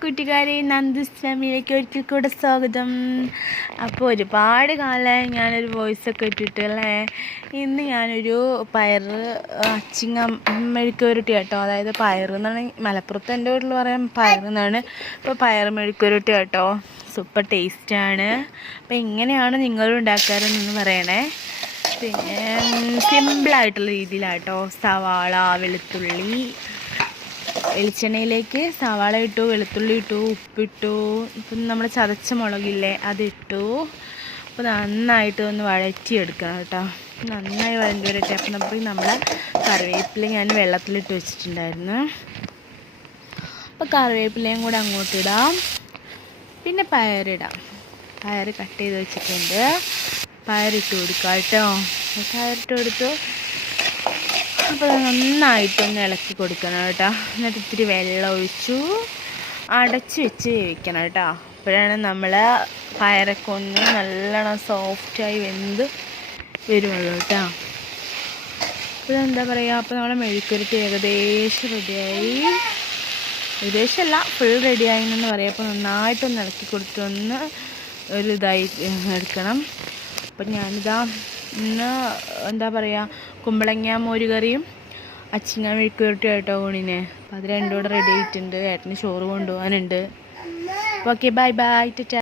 കൂട്ടുകാരെ, നന്ദുസ്വാമിയിലേക്ക് ഒരിക്കൽ കൂടെ സ്വാഗതം. അപ്പോൾ ഒരുപാട് കാലമായി ഞാനൊരു വോയിസൊക്കെ ഇട്ടിട്ട് അല്ലേ. ഇന്ന് ഞാനൊരു പയർ അച്ചിങ്ങ മെഴുക്കുവരട്ടി കേട്ടോ. അതായത് പയർ എന്നാണ് മലപ്പുറത്ത് എൻ്റെ വീട്ടിൽ പറയാൻ പയർ എന്നാണ്. അപ്പോൾ പയർ മെഴുക്കുവരട്ടി കേട്ടോ, സൂപ്പർ ടേസ്റ്റാണ്. അപ്പോൾ എങ്ങനെയാണ് നിങ്ങളും ഉണ്ടാക്കാറെന്നൊന്ന് പറയണേ. പിന്നെ സിമ്പിളായിട്ടുള്ള രീതിയിലാട്ടോ. സവാള, വെളുത്തുള്ളി, വെളിച്ചെണ്ണയിലേക്ക് സവാള ഇട്ടു, വെളുത്തുള്ളി ഇട്ടു, ഉപ്പിട്ടു, ഇപ്പം നമ്മൾ ചതച്ച മുളകില്ലേ അതിട്ടു. അപ്പോൾ നന്നായിട്ട് ഒന്ന് വഴറ്റിയെടുക്കണം കേട്ടോ. നന്നായി വഴറ്റി വരട്ടെ. അപ്പം നമ്മൾ കറിവേപ്പില ഞാൻ വെള്ളത്തിലിട്ട് വെച്ചിട്ടുണ്ടായിരുന്നു. അപ്പോൾ കറിവേപ്പിലയും കൂടെ അങ്ങോട്ട് ഇടാം. പിന്നെ പയറിടാം. പയർ കട്ട് ചെയ്ത് വെച്ചിട്ടുണ്ട്. പയറിട്ട് കൊടുക്കാം കേട്ടോ. പയറിട്ട് കൊടുത്തു. അപ്പോൾ നന്നായിട്ടൊന്ന് ഇളക്കി കൊടുക്കണം കേട്ടോ. എന്നിട്ട് ഇത്തിരി വെള്ളം ഒഴിച്ചു അടച്ച് വെച്ച് വേവിക്കണം കേട്ടോ. അപ്പോഴാണ് നമ്മൾ പയറൊക്കെ ഒന്ന് നല്ലോണം സോഫ്റ്റായി വെന്ത് വരുള്ളൂ കേട്ടോ. ഇപ്പോഴെന്താ പറയുക, അപ്പോൾ നമ്മുടെ മെഴുക്കുവരട്ടി ഏകദേശം റെഡിയായി. ഏകദേശമല്ല, ഫുൾ റെഡിയായി എന്ന് പറയാം. അപ്പോൾ നന്നായിട്ടൊന്ന് ഇളക്കി കൊടുത്തൊന്ന് ഒരു ഇതായി എടുക്കണം. അപ്പം ഞാനിതാ ഇന്ന് എന്താ പറയുക, കുമ്പളങ്ങ മോരുകറിയും അച്ചിങ്ങ മെഴുക്കുവരട്ടി കേട്ടോ ഊണിന്. അപ്പോൾ അത് രണ്ടും കൂടെ റെഡി ആയിട്ടുണ്ട്. ഏട്ടന് ചോറ് കൊണ്ടുപോകാനുണ്ട്. Okay, bye bye, Tata.